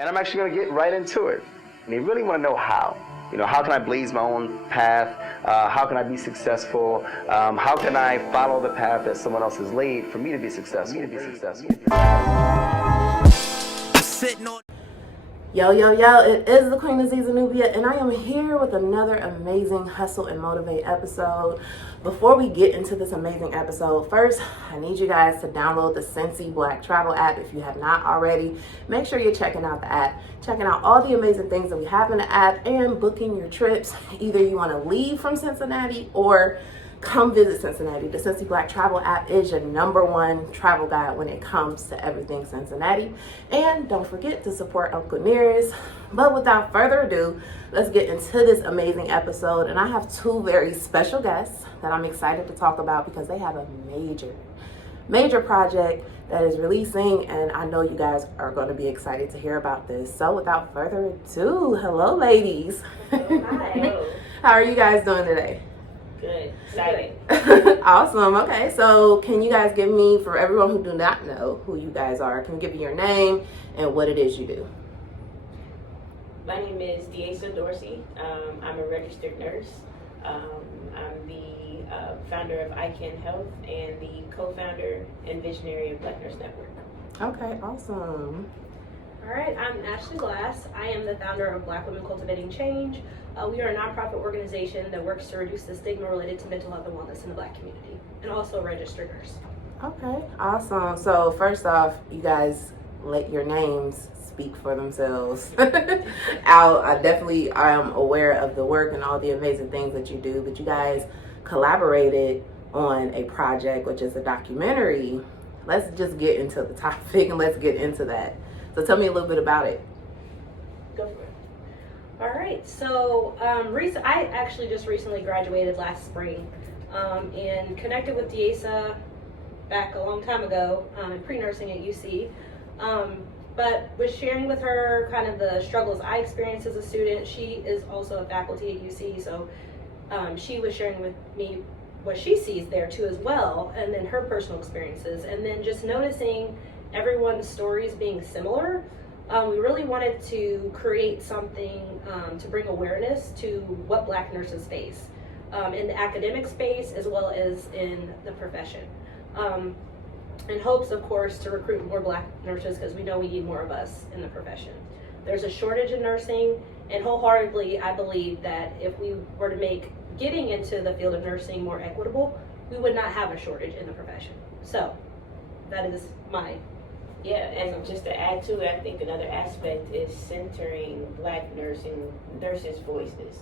And I'm actually going to get right into it. And you really want to know how. You know, how can I blaze my own path? How can I be successful? How can I follow the path that someone else has laid for me to be successful? Yo, it is the Queen Deasa Nubia, and I am here with another amazing Hustle and Motivate episode. Before we get into this amazing episode, first, I need you guys to download the Scentsy Black Travel app if you have not already. Make sure you're checking out the app, checking out all the amazing things that we have in the app, and booking your trips. Either you want to leave from Cincinnati or come visit Cincinnati. The Scentsy Black Travel app is your #1 travel guide when it comes to everything Cincinnati. And don't forget to support Uncle Nearest. But without further ado, let's get into this amazing episode. And I have two very special guests that I'm excited to talk about because they have a major project that is releasing, and I know you guys are going to be excited to hear about this. So without further ado, hello ladies. Hi. How are you guys doing today? Good. Exciting. Awesome. Okay, so can you guys give me, for everyone who do not know who you guys are, can you give me your name and what it is you do? My name is Deasa Dorsey. I'm a registered nurse. I'm the founder of Health and the co-founder and visionary of Black Nurse Network. Okay, awesome. All right, I'm Ashley Glass. I am the founder of Black Women Cultivating Change. We are a nonprofit organization that works to reduce the stigma related to mental health and wellness in the Black community, and also a registered nurse. Okay, awesome. So first off, you guys let your names speak for themselves. I am aware of the work and all the amazing things that you do, but you guys collaborated on a project, which is a documentary. Let's just get into the topic and let's get into that. So tell me a little bit about it. Go for it. All right, so I actually just recently graduated last spring and connected with Deasa back a long time ago in pre-nursing at UC, but was sharing with her kind of the struggles I experienced as a student. She is also a faculty at UC, so she was sharing with me what she sees there too as well, and then her personal experiences, and then just noticing everyone's stories being similar. We really wanted to create something to bring awareness to what Black nurses face in the academic space as well as in the profession. In hopes, of course, to recruit more Black nurses because we know we need more of us in the profession. There's a shortage in nursing, and wholeheartedly I believe that if we were to make getting into the field of nursing more equitable, we would not have a shortage in the profession. So that is my Yeah, and just to add to it, I think another aspect is centering Black nurses' voices.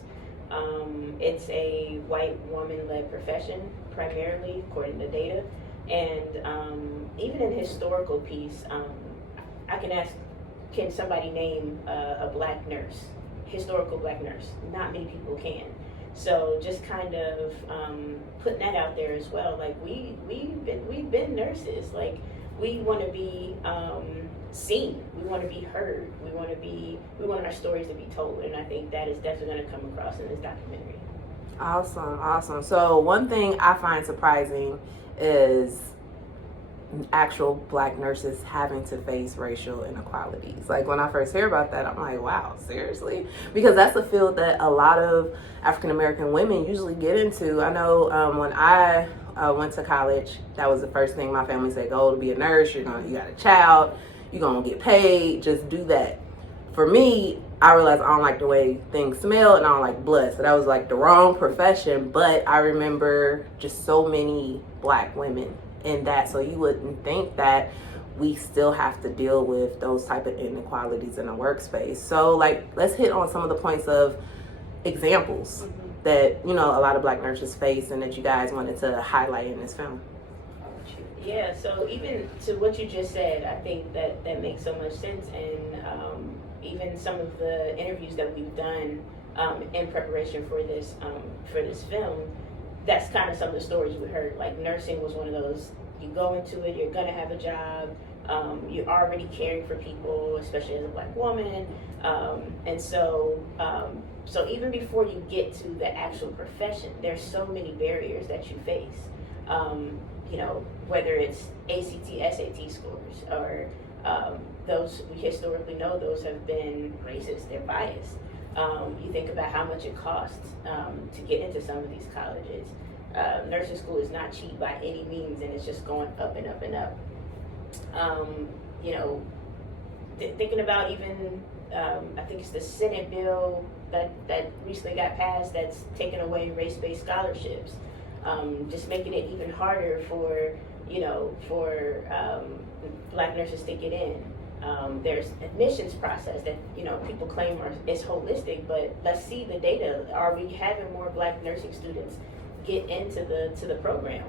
It's a white woman-led profession, primarily, according to data. And even in historical piece, I can ask, can somebody name a Black nurse, historical Black nurse? Not many people can. So just kind of putting that out there as well. Like we've been nurses. Like we want to be seen. We want to be heard. We want our stories to be told. And I think that is definitely going to come across in this documentary. Awesome. So one thing I find surprising is actual Black nurses having to face racial inequalities. Like when I first hear about that, I'm like, wow, seriously? Because that's a field that a lot of African American women usually get into. I know when I went to college, that was the first thing my family said: go to be a nurse. You got a child, you're gonna get paid, just do that. For me, I realized I don't like the way things smell and I don't like blood. So that was like the wrong profession. But I remember just so many Black women in that. So you wouldn't think that we still have to deal with those type of inequalities in the workspace. So like, let's hit on some of the points of examples that, you know, a lot of Black nurses face and that you guys wanted to highlight in this film. Yeah, so even to what you just said, I think that makes so much sense. And even some of the interviews that we've done in preparation for this film, that's kind of some of the stories we heard. Like nursing was one of those, you go into it, you're gonna have a job, you're already caring for people, especially as a Black woman. And so even before you get to the actual profession, there's so many barriers that you face. You know, whether it's ACT, SAT scores, or those, we historically know those have been racist, they're biased. You think about how much it costs to get into some of these colleges. Nursing school is not cheap by any means, and it's just going up and up and up. You know, thinking about even, I think it's the Senate bill that recently got passed that's taken away race-based scholarships, just making it even harder for, you know, for Black nurses to get in. There's admissions process that, you know, people claim is holistic, but let's see the data. Are we having more Black nursing students get into the program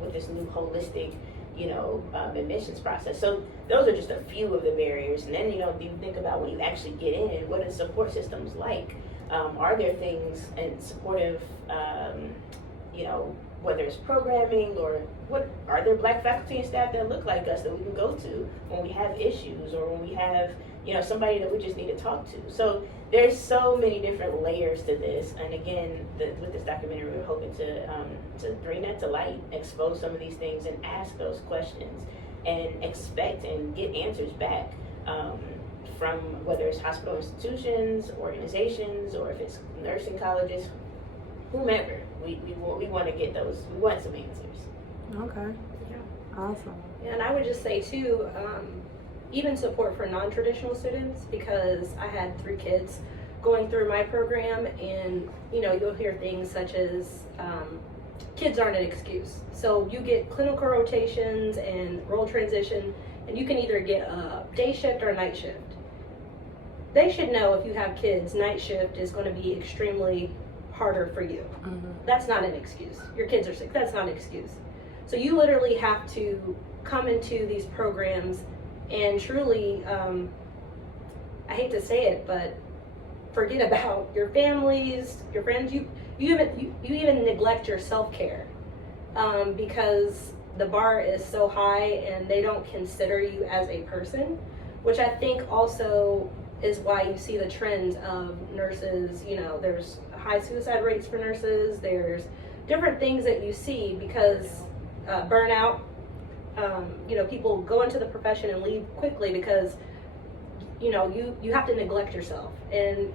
with this new holistic, you know, admissions process? So those are just a few of the barriers. And then, you know, you think about when you actually get in, what are the support systems like? Are there things and supportive, you know, whether it's programming or what, are there Black faculty and staff that look like us that we can go to when we have issues, or when we have, you know, somebody that we just need to talk to? So there's so many different layers to this. And again, with this documentary, we're hoping to bring that to light, expose some of these things, and ask those questions, and expect and get answers back from whether it's hospital institutions, organizations, or if it's nursing colleges, whomever. We want to get those. We want some answers. Okay. Yeah. Awesome. And I would just say too, even support for non-traditional students, because I had 3 kids going through my program, and you know, you'll hear things such as kids aren't an excuse. So you get clinical rotations and role transition, and you can either get a day shift or a night shift. They should know if you have kids, night shift is going to be extremely harder for you. That's not an excuse. Your kids are sick. That's not an excuse. So you literally have to come into these programs and truly, I hate to say it, but forget about your families, your friends. You even neglect your self-care because the bar is so high and they don't consider you as a person, which I think also is why you see the trends of nurses. You know, there's high suicide rates for nurses. There's different things that you see because burnout. You know, people go into the profession and leave quickly because, you know, you have to neglect yourself, and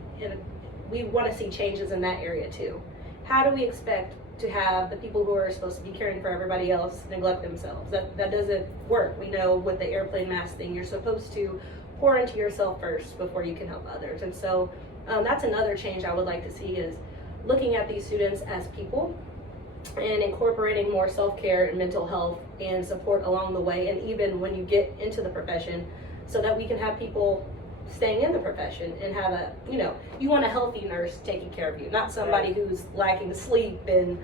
we want to see changes in that area too. How do we expect to have the people who are supposed to be caring for everybody else neglect themselves? That doesn't work. We know with the airplane mask thing, you're supposed to pour into yourself first before you can help others. And so that's another change I would like to see, is looking at these students as people and incorporating more self-care and mental health and support along the way, and even when you get into the profession, so that we can have people staying in the profession and have a, you know, you want a healthy nurse taking care of you, not somebody who's lacking sleep and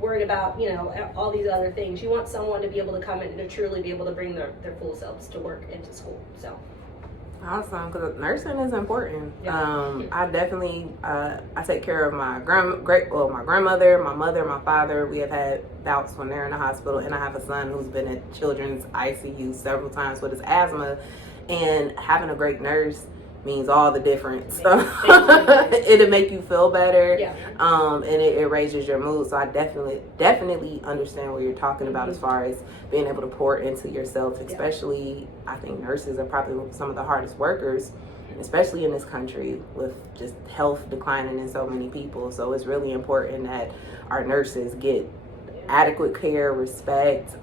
worried about, you know, all these other things. You want someone to be able to come in and to truly be able to bring their full selves to work and to school. So Awesome, because nursing is important. Yeah. I definitely, I take care of my grandmother, my mother, my father. We have had bouts when they're in the hospital, and I have a son who's been at children's ICU several times with his asthma, and having a great nurse means all the difference. It'll make you feel better, yeah. And it raises your mood. So I definitely understand what you're talking about as far as being able to pour into yourself, especially I think nurses are probably some of the hardest workers, especially in this country with just health declining in so many people. So it's really important that our nurses get adequate care, respect,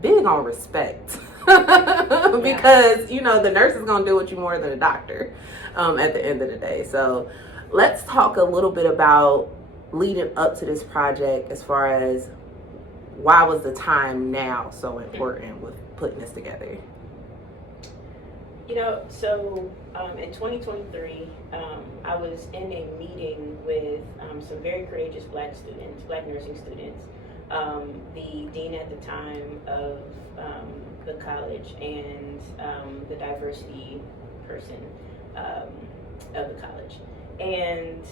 big on respect. Because you know the nurse is going to deal with you more than a doctor at the end of the day. So let's talk a little bit about leading up to this project, as far as why was the time now so important with putting this together? You know, so in 2023, I was in a meeting with some very courageous Black students, Black nursing students, the dean at the time of the college, and the diversity person of the college. And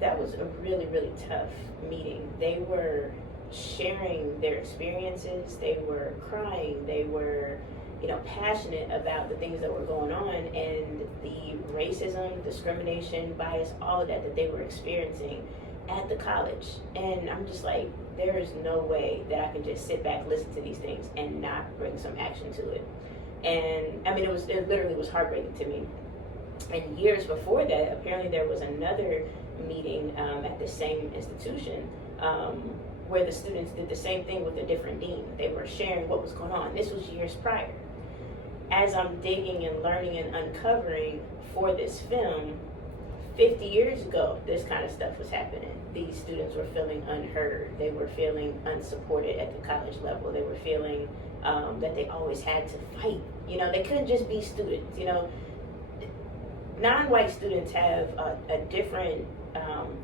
that was a really, really tough meeting. They were sharing their experiences, they were crying, they were, you know, passionate about the things that were going on, and the racism, discrimination, bias, all of that they were experiencing at the college. And I'm just like, there is no way that I can just sit back, listen to these things, and not bring some action to it. And I mean, it literally was heartbreaking to me. And years before that, apparently there was another meeting at the same institution where the students did the same thing with a different dean. They were sharing what was going on. This was years prior. As I'm digging and learning and uncovering for this film, 50 years ago, this kind of stuff was happening. These students were feeling unheard. They were feeling unsupported at the college level. They were feeling that they always had to fight. You know, they couldn't just be students. You know, non-white students have a different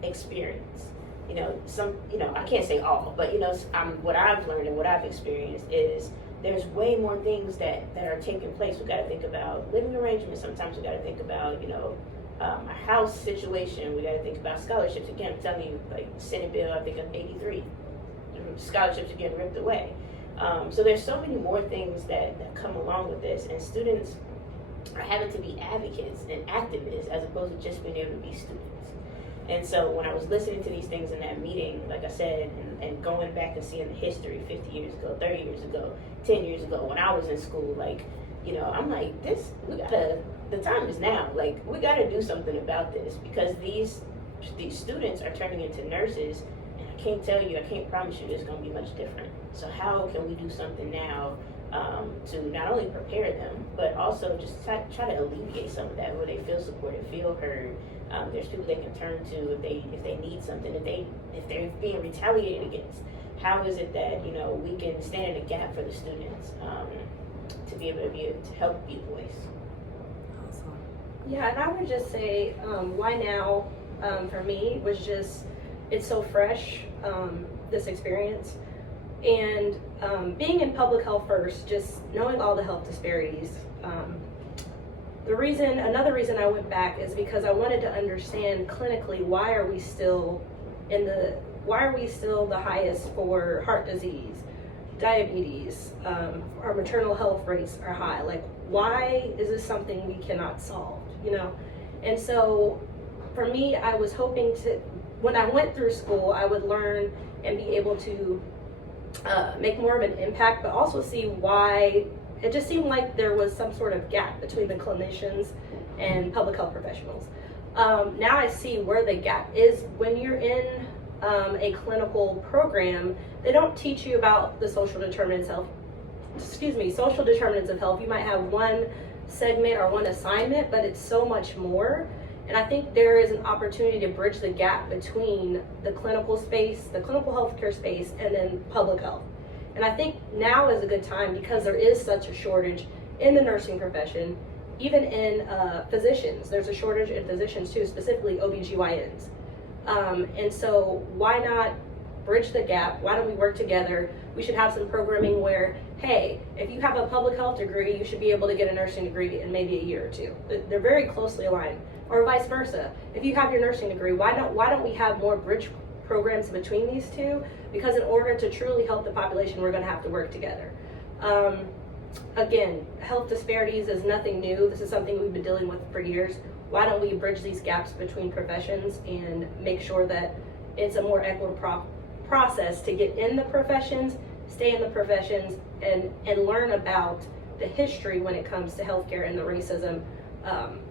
experience. You know, I can't say all, but you know, what I've learned and what I've experienced is there's way more things that are taking place. We got to think about living arrangements. Sometimes we got to think about, you know, a house situation. We got to think about scholarships. Again, I'm telling you, like Senate Bill, I think of 83, scholarships are getting ripped away. So there's so many more things that come along with this, and students are having to be advocates and activists as opposed to just being able to be students. And so when I was listening to these things in that meeting, like I said, and going back and seeing the history 50 years ago, 30 years ago, 10 years ago, when I was in school, like, you know, I'm like, the time is now. Like, we gotta do something about this, because these students are turning into nurses, and I can't promise you it's gonna be much different. So how can we do something now to not only prepare them, but also just try to alleviate some of that, where they feel supported, feel heard. There's people they can turn to if they need something, if they're being retaliated against. How is it that, you know, we can stand in a gap for the students to be able to help be a voice? Awesome. Yeah, and I would just say, why now, for me, was just, it's so fresh, this experience. And being in public health first, just knowing all the health disparities, another reason I went back is because I wanted to understand clinically why are we still the highest for heart disease, diabetes, our maternal health rates are high. Like, why is this something we cannot solve, you know? And so for me, I was hoping when I went through school, I would learn and be able to make more of an impact, but also see why it just seemed like there was some sort of gap between the clinicians and public health professionals. Now I see where the gap is. When you're in a clinical program, they don't teach you about the social determinants of health. You might have one segment or one assignment, but it's so much more. And I think there is an opportunity to bridge the gap between the clinical space, the clinical healthcare space, and then public health. And I think now is a good time, because there is such a shortage in the nursing profession, even in physicians. There's a shortage in physicians too, specifically OBGYNs. And so why not bridge the gap? Why don't we work together? We should have some programming where, hey, if you have a public health degree, you should be able to get a nursing degree in maybe a year or two. They're very closely aligned. Or vice versa. If you have your nursing degree, why don't we have more bridge programs between these two? Because in order to truly help the population, we're going to have to work together. Again, health disparities is nothing new. This is something we've been dealing with for years. Why don't we bridge these gaps between professions and make sure that it's a more equitable process to get in the professions, stay in the professions, and learn about the history when it comes to healthcare and the racism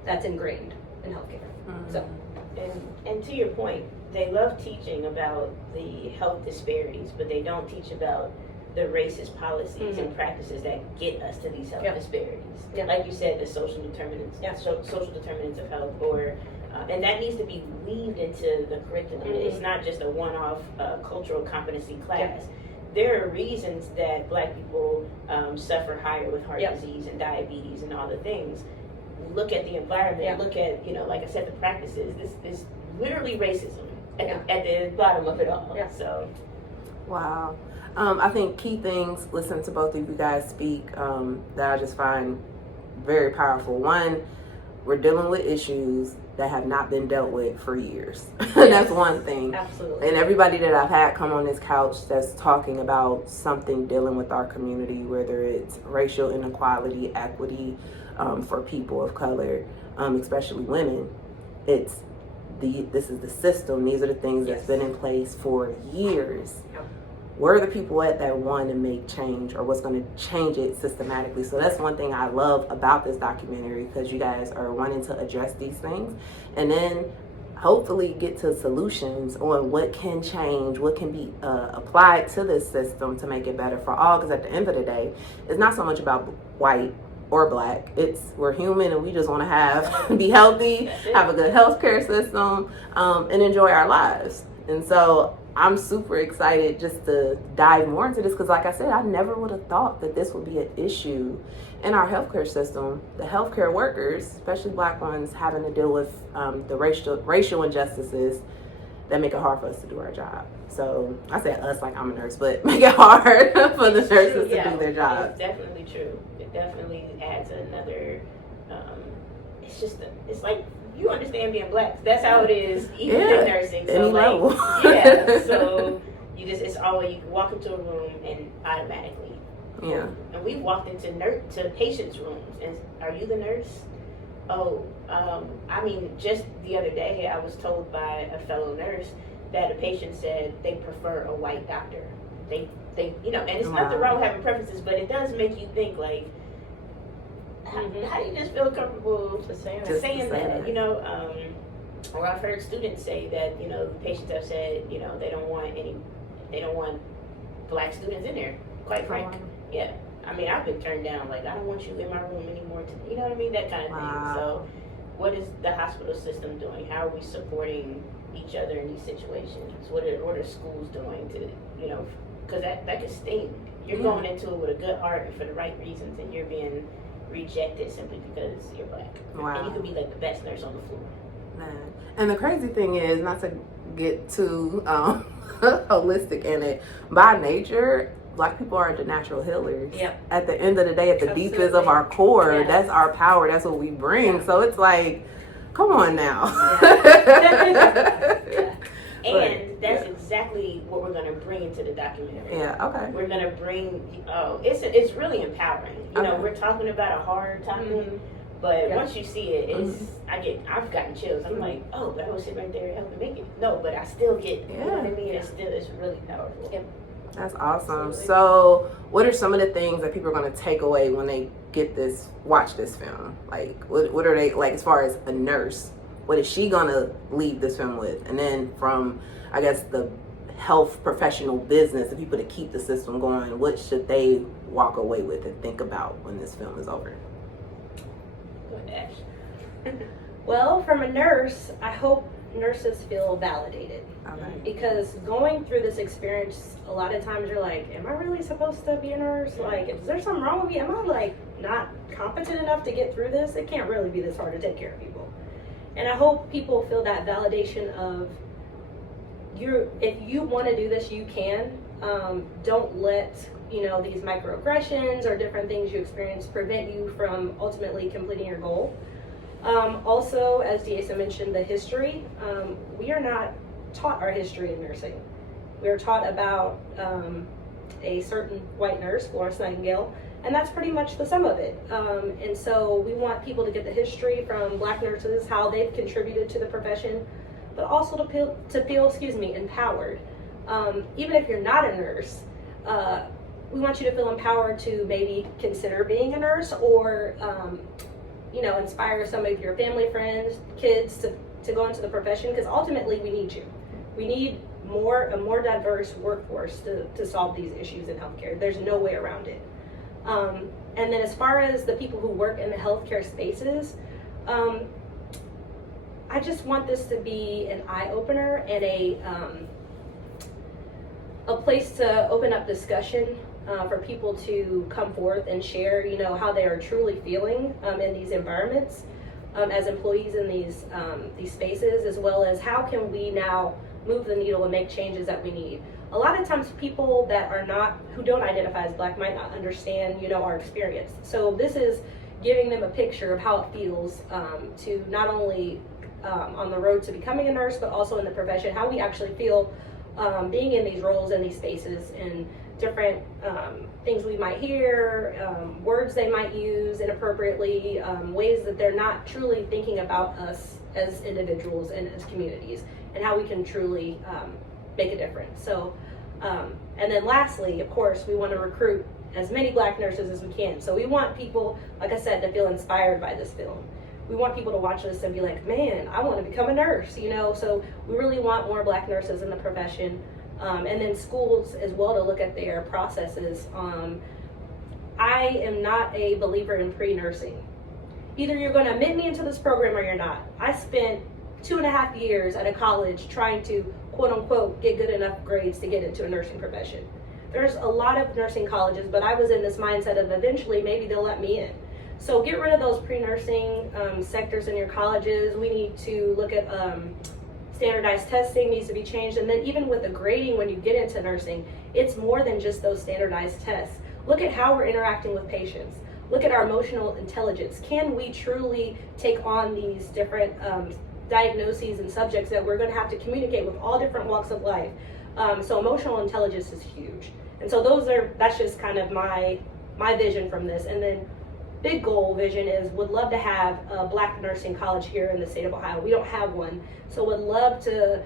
that's ingrained in healthcare. Mm-hmm. So, and to your point, they love teaching about the health disparities, but they don't teach about the racist policies and practices that get us to these health disparities. Like you said, the social determinants, social determinants of health, and that needs to be weaved into the curriculum. It's not just a one-off cultural competency class. There are reasons that Black people suffer higher with heart disease and diabetes and all the things. Look at the environment. Look at, like I said, the practices. This is literally racism at the bottom of it all. So, wow. I think key things, listening to both of you guys speak, that I just find very powerful. One, we're dealing with issues that have not been dealt with for years. That's one thing. Absolutely. And everybody that I've had come on this couch that's talking about something dealing with our community, whether it's racial inequality, equity for people of color, especially women, this is the system. These are the things that's been in place for years. where are the people at that want to make change, or what's going to change it systematically? So that's one thing I love about this documentary, because you guys are wanting to address these things and then hopefully get to solutions on what can change, what can be applied to this system to make it better for all. Because at the end of the day, it's not so much about white or black. We're human, and we just want to have be healthy, have a good healthcare system, and enjoy our lives. And so I'm super excited just to dive more into this, because like I said, I never would have thought that this would be an issue in our healthcare system. The healthcare workers, especially black ones, having to deal with the racial injustices that make it hard for us to do our job. So I say us like I'm a nurse, but make it hard for the nurses to do their job. It's definitely true. It definitely adds another, it's like, you understand being black. That's how it is, even in nursing. So so it's always, you can walk into a room and automatically. Yeah. And we walked into patients' rooms, and are you the nurse? Oh, just the other day, I was told by a fellow nurse that a patient said they prefer a white doctor. They and it's nothing wrong with having preferences, but it does make you think, like, how do you just feel comfortable saying that? Or I've heard students say that, patients have said, they don't want black students in there, quite frankly. Yeah. I've been turned down, like, I don't want you in my room anymore, you know what I mean? That kind of thing. So what is the hospital system doing? How are we supporting each other in these situations? What are schools doing to, because that could sting. You're going into it with a good heart and for the right reasons, and you're being rejected simply because you're black. And you could be like the best nurse on the floor. Man. And the crazy thing is, not to get too holistic in it, by nature, black people are the natural healers. Yep. At the end of the day, at the deepest of our core, that's our power, that's what we bring. So it's like, come on now. And that's exactly what we're going to bring into the documentary. Yeah, okay. We're going to bring, it's really empowering. We're talking about a hard topic, but once you see it, I've gotten chills. I'm like, oh, but I was sitting right there helping make it. No, but I still get, you know what I mean? It's really powerful. Yep. That's awesome. So what are some of the things that people are going to take away when they watch this film? Like, what are they, like, as far as a nurse, what is she going to leave this film with? And then from, I guess, the health professional business, the people that keep the system going, what should they walk away with and think about when this film is over? Go ahead, Ash. Well, from a nurse, I hope nurses feel validated. Okay. Because going through this experience, a lot of times you're like, am I really supposed to be a nurse? Like, is there something wrong with me? Am I, like, not competent enough to get through this? It can't really be this hard to take care of people. And I hope people feel that validation of, if you want to do this, you can. Don't let, these microaggressions or different things you experience prevent you from ultimately completing your goal. Also, as Deasa mentioned, the history. We are not taught our history in nursing. We are taught about a certain white nurse, Florence Nightingale, and that's pretty much the sum of it. And so we want people to get the history from black nurses, how they've contributed to the profession, but also to feel empowered. Even if you're not a nurse, we want you to feel empowered to maybe consider being a nurse, or inspire some of your family, friends, kids to go into the profession, because ultimately we need you. We need a more diverse workforce to solve these issues in healthcare. There's no way around it. And then as far as the people who work in the healthcare spaces, I just want this to be an eye-opener and a place to open up discussion for people to come forth and share, how they are truly feeling in these environments as employees in these spaces, as well as how can we now move the needle and make changes that we need. A lot of times people who don't identify as black might not understand, our experience. So this is giving them a picture of how it feels to not only on the road to becoming a nurse, but also in the profession, how we actually feel being in these roles and these spaces, and different things we might hear, words they might use inappropriately, ways that they're not truly thinking about us as individuals and as communities, and how we can truly make a difference. So And then lastly, of course, we want to recruit as many black nurses as we can. So we want people, like I said, to feel inspired by this film. We want people to watch this and be like, man, I want to become a nurse, you know? So we really want more black nurses in the profession. And then schools as well to look at their processes. I am not a believer in pre-nursing. Either you're going to admit me into this program or you're not. I spent 2.5 years at a college trying to, quote unquote, get good enough grades to get into a nursing profession. There's a lot of nursing colleges, but I was in this mindset of eventually maybe they'll let me in. So get rid of those pre-nursing sectors in your colleges. We need to look at standardized testing needs to be changed. And then even with the grading when you get into nursing, it's more than just those standardized tests. Look at how we're interacting with patients. Look at our emotional intelligence. Can we truly take on these different diagnoses and subjects that we're going to have to communicate with all different walks of life? So emotional intelligence is huge. And so that's just kind of my vision from this. And then big goal vision is would love to have a black nursing college here in the state of Ohio. We don't have one. So would love to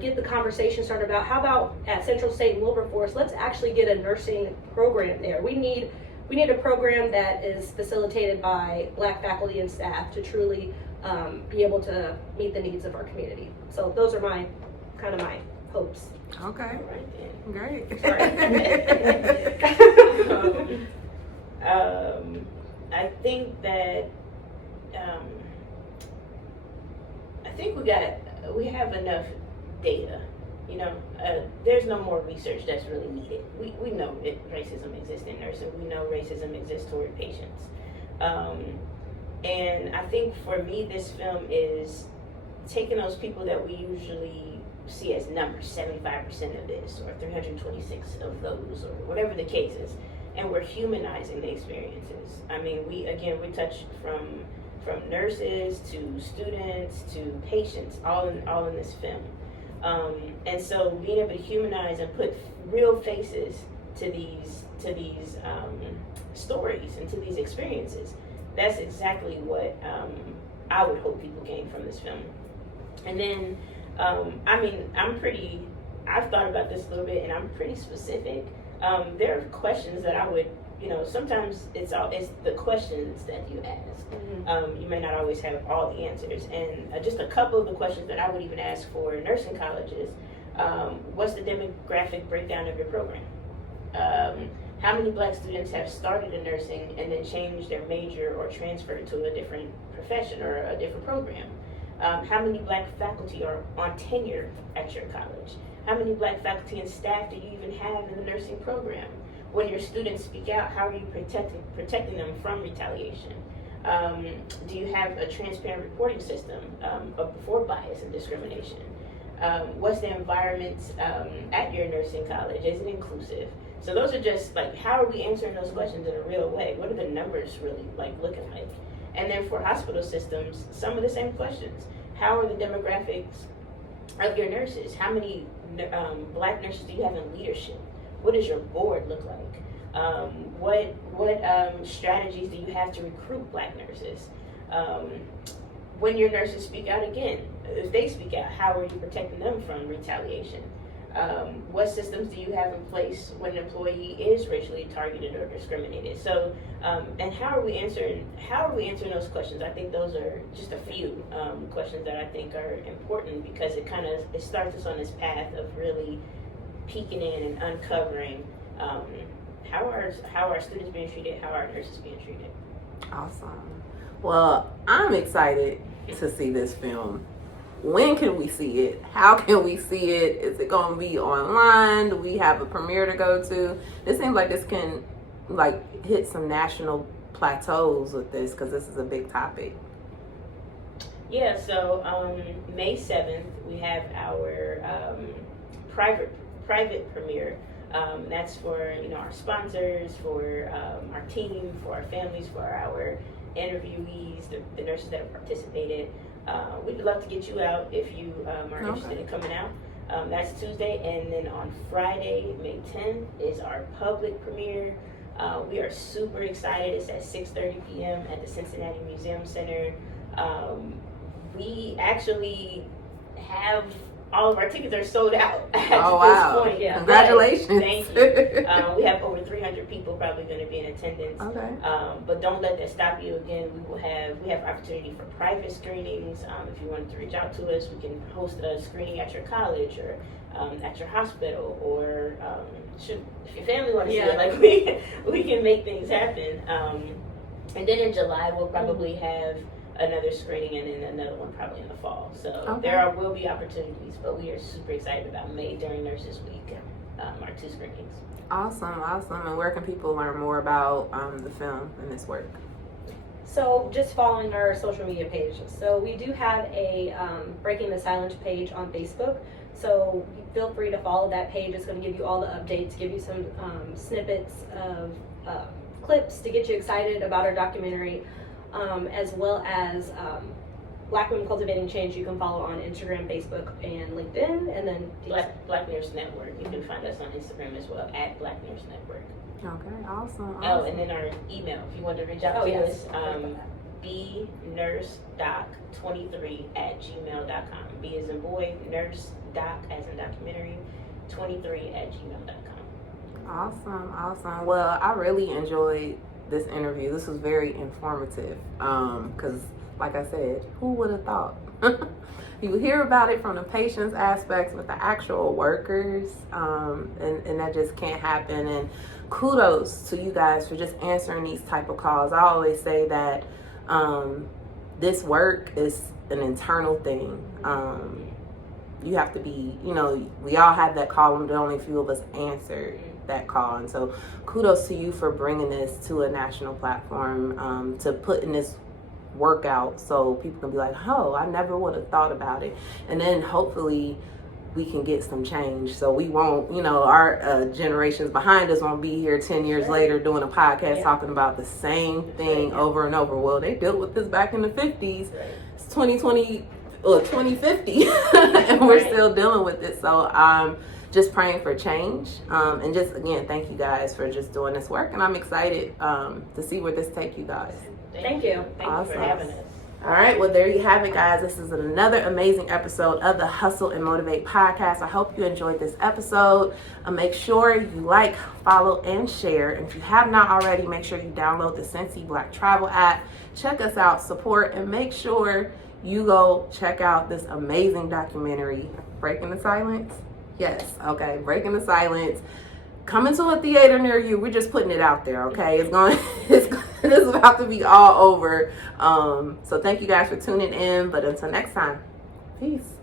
get the conversation started about how about at Central State and Wilberforce, let's actually get a nursing program there. We need a program that is facilitated by black faculty and staff to truly be able to meet the needs of our community. So those are my hopes. Okay. All right then. Great. I think that we have enough data. You know, there's no more research that's really needed. We know that racism exists in nursing. We know racism exists toward patients. And I think for me, this film is taking those people that we usually see as numbers, 75% of this, or 326 of those, or whatever the case is, and we're humanizing the experiences. I mean, we touch from nurses to students to patients, all in this film. And so being able to humanize and put real faces to these stories and to these experiences, that's exactly what I would hope people gain from this film. And then, I've thought about this a little bit, and I'm pretty specific. There are questions that I would, sometimes it's the questions that you ask. Mm-hmm. You may not always have all the answers. And just a couple of the questions that I would even ask for nursing colleges, what's the demographic breakdown of your program? How many black students have started in nursing and then changed their major or transferred to a different profession or a different program? How many black faculty are on tenure at your college? How many black faculty and staff do you even have in the nursing program? When your students speak out, how are you protecting them from retaliation? Do you have a transparent reporting system for bias and discrimination? What's the environment at your nursing college? Is it inclusive? So those are just like, how are we answering those questions in a real way? What are the numbers really looking like? And then for hospital systems, some of the same questions. How are the demographics of your nurses? How many black nurses do you have in leadership? What does your board look like? What strategies do you have to recruit black nurses? When your nurses speak out again, if they speak out, how are you protecting them from retaliation? What systems do you have in place when an employee is racially targeted or discriminated? So, and how are we answering those questions? I think those are just a few questions that I think are important, because it starts us on this path of really peeking in and uncovering how are students being treated, how are nurses being treated. Awesome. Well, I'm excited to see this film. When can we see it? How can we see it? Is it going to be online? Do we have a premiere to go to? It seems like this can hit some national plateaus with this, because this is a big topic. Yeah, so May 7th, we have our private premiere. That's for our sponsors, for our team, for our families, for our interviewees, the nurses that have participated. We'd love to get you out if you are interested in coming out. That's Tuesday, and then on Friday, May 10th, is our public premiere. We are super excited. It's at 6:30 p.m. at the Cincinnati Museum Center. We actually have all of our tickets are sold out at Oh, wow. this point. Yeah. Congratulations. Thank you. We have over 300 people probably going to be in attendance. Okay. But don't let that stop you. Again, we have opportunity for private screenings. If you wanted to reach out to us, we can host a screening at your college or at your hospital, or if your family wants to see it, like we can make things happen. And then in July we'll probably have another screening, and then another one probably in the fall. So there will be opportunities, but we are super excited about May during Nurses Week, our 2 screenings. Awesome. And where can people learn more about the film and this work? So just following our social media page. So we do have a Breaking the Silence page on Facebook. So feel free to follow that page. It's going to give you all the updates, give you some snippets of clips to get you excited about our documentary, as well as Black Women Cultivating Change. You can follow on Instagram, Facebook, and LinkedIn, and then Black Nurse Network. You can find us on Instagram as well at Black Nurse Network. Okay, awesome. Oh, and then our email, if you want to reach out to us, bnursedoc23@gmail.com. B as in boy, nurse, doc as in documentary, 23@gmail.com. Awesome. Well, I really enjoyed this interview. This was very informative. Because, like I said, who would have thought? You hear about it from the patient's aspects, but the actual workers, and that just can't happen. And kudos to you guys for just answering these type of calls. I always say that this work is an internal thing. You have to be, we all have that call, and only a few of us answered that call. And so kudos to you for bringing this to a national platform, to putting this work out so people can be like, oh, I never would have thought about it. And then hopefully we can get some change, so we won't, our generations behind us won't be here 10 years later doing a podcast talking about the same thing over and over. Well, they dealt with this back in the 50s. It's 2020 or 2050 and we're still dealing with it. So I'm just praying for change, and just again, thank you guys for just doing this work, and I'm excited to see where this take you guys. Thank you. Thank you for having us. All right, well, there you have it, guys. This is another amazing episode of the Hustle and Motivate podcast. I hope you enjoyed this episode. Make sure you like, follow, and share. And if you have not already, make sure you download the Cincy Black Travel app. Check us out, support, and make sure you go check out this amazing documentary, Breaking the Silence. Yes, okay, Breaking the Silence. Coming to a theater near you. We're just putting it out there, okay? It's about to be all over. So thank you guys for tuning in. But until next time, peace.